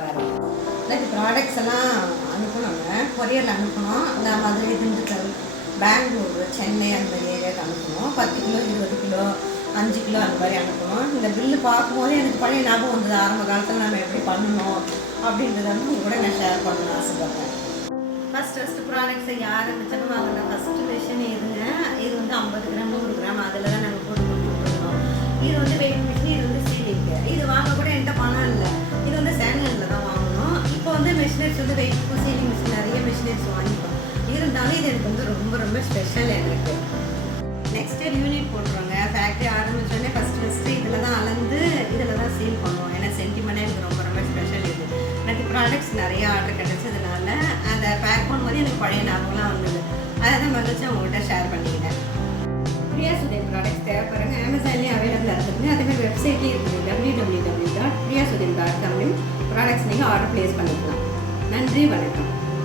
வேறு. எனக்கு ப்ராடக்ட்ஸ் எல்லாம் அனுப்பணுங்க, கொரியரில் அனுப்பணும். அந்த மாதிரி திண்டுக்கல், பெங்களூர், சென்னை அந்த மாதிரி ஏரியாவுக்கு அனுப்பணும். 10 கிலோ 20 கிலோ 5 கிலோ அந்த மாதிரி அனுப்பணும். இந்த பில்லு பார்க்கும்போது எனக்கு பழைய ஞாபகம் வந்தது. ஆரம்ப காலத்தில் நம்ம எப்படி பண்ணணும் அப்படின்றத வந்து உங்க கூட நான் ஷேர் பண்ணணும்னு ஆசைப்படுறேன். ஃபஸ்ட்டு ப்ராடக்ட்ஸை ஆரம்பித்தாலும் வாங்கின ஃபஸ்ட்டு மிஷின் இதுங்க. இது வந்து 50 கிராம் 100 கிராம் அதில் தான் நாங்கள் போட்டு கொடுத்துருக்கோம். இது வந்து வெயிட் மிஷின், இது வந்து சீலிங்கு. இது வாங்க கூட என்கிட்ட பணம் இல்லை. இது வந்து சேனலில் தான் வாங்கணும். இப்போ வந்து மிஷினரிஸ் வந்து வெயிட் சீலிங் மிஷின் நிறைய மிஷினரிஸ் வாங்கிட்டோம். இருந்தாலும் இது எனக்கு வந்து ரொம்ப ரொம்ப ஸ்பெஷல். எனக்கு நெக்ஸ்ட் இயர் யூனிட் போட்டுருவாங்க. ஃபேக்ட்ரி ஆரம்பிச்சோடனே ஃபஸ்ட்டு இதில் தான் அளந்து இதில் தான் சீல் பண்ணுவோம். ஏன்னா சென்டிமெண்ட்டாக எனக்கு ரொம்ப ரொம்ப ஸ்பெஷல். இது எனக்கு ப்ராடக்ட்ஸ் நிறைய ஆர்டர் கிடச்சதுனால அந்த பேக் பண்ணும்போது எனக்கு பழைய ஞாபகம்லாம் வந்தது. அதை தான் மகிழ்ச்சி அவங்கள்ட்ட ஷேர் பண்ணிக்கிட்டேன். பிரியா சுதேன் ப்ராடக்ட்ஸ் தேவைப்படுறாங்க. அமேசான்லேயும் அவைலபிளாக இருக்குதுங்க. அதேமாதிரி வெப்சைட்லேயும் இருக்குது. www.priyasudhen.com ப்ராடக்ட்ஸ் நீங்கள் ஆர்டர் ப்ளேஸ் பண்ணிக்கலாம். நன்றி, வணக்கம்.